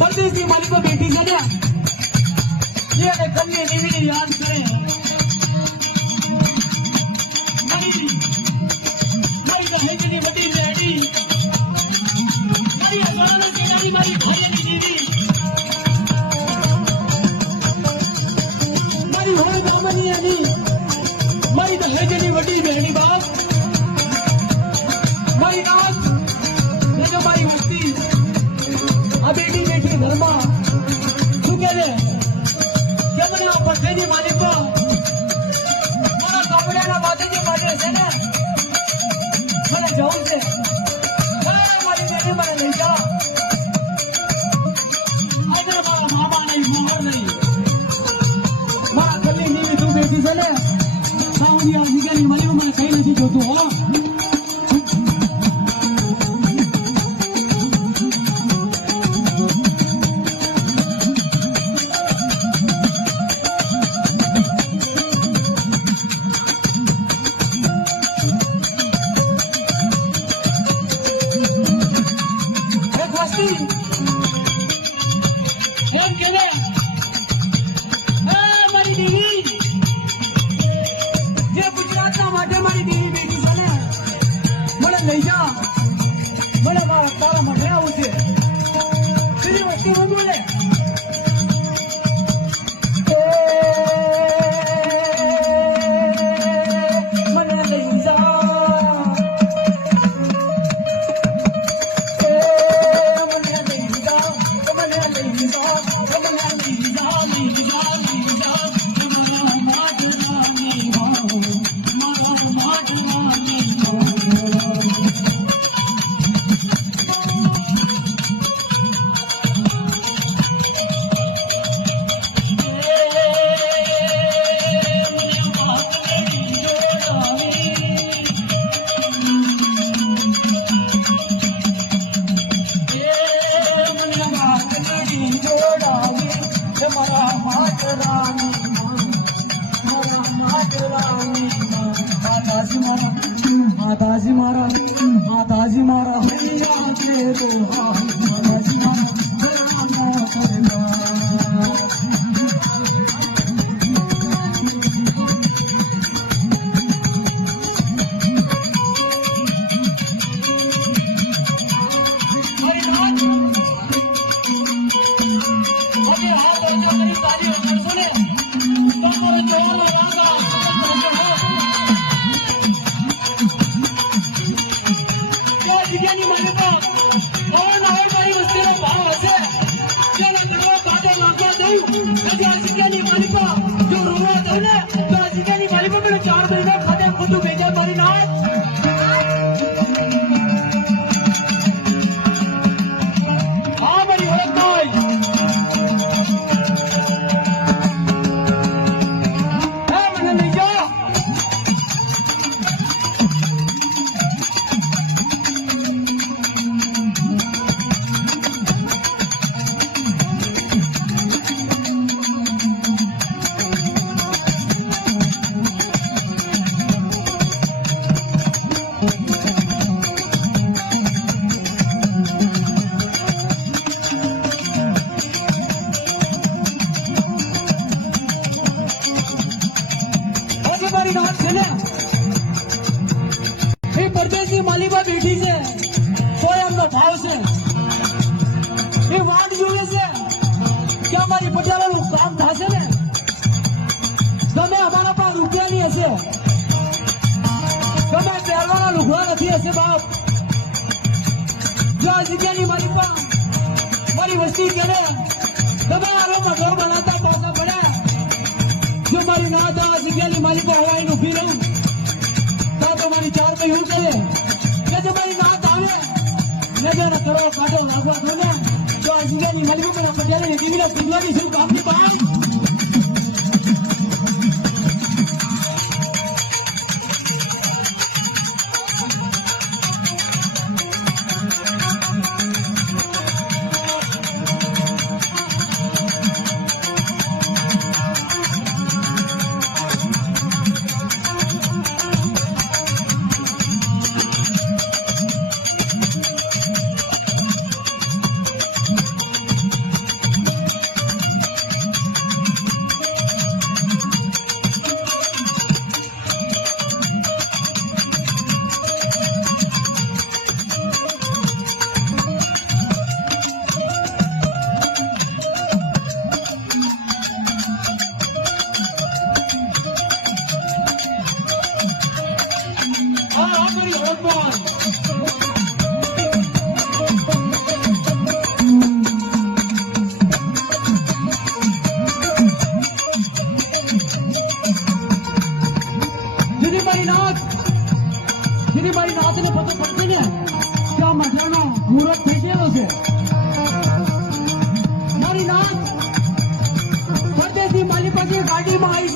परदेसी मालिक बेटी से ना ये कभी नहीं याद करें मारी तो है कि बड़ी रेडी मारी आसान से गाड़ी मारी भाई की दीदी मारी होए दामनी आनी मारी तो है कि बड़ी बहनी बाप मारी नाथ ये जो मारी मस्ती आ बेटी बेटी धर्मा શું કે છે કે મને આ પથેરી માલિકો મારા કપડાના બાજુની માટે છે ને મને જવું છે મારી બેટી મને લઈ જા આજે મારા મામા નહીં મોહર નહીં મારા ગલી ની તું બેટી છે ને સાઉન્ડી આ જગ્યાની માલિકો મને કઈ નથી જોતું હો લઈ જા મને તારા માટે આવું છે બીજી વસ્તુ હું બોલે મને લઈ જા મને લઈ જા મને લઈ જા મને લઈ જા माताजी मारा हैया के तो माताजी परदेसी मालिका बेटी से तो एमनो भाव से ये वाट जुए से कि हमारी पटेलों काम थासे ने गमे हमारा पास रुपया नहीं हसे गमे पहलवाना लुगवा नहीं हसे बाप जो जगह मालिका हमारी वस्ती के ने गमे आरो में घर बनाता पैसा बड़ा जो हमारी ना था जगह मालिका हवाई नु फिर तो हमारी चार पे यूं करे ये जो हमारी नात आवे नजर करो काटो लागवा दो ने जो जगह मालिका में पटेल ने दिविला दिवाली से काम की बात મુહૂર્ત થઈ ગયેલો છે મારી નાથ પરદેશી મારી પાસે ગાડીમાં આવી છે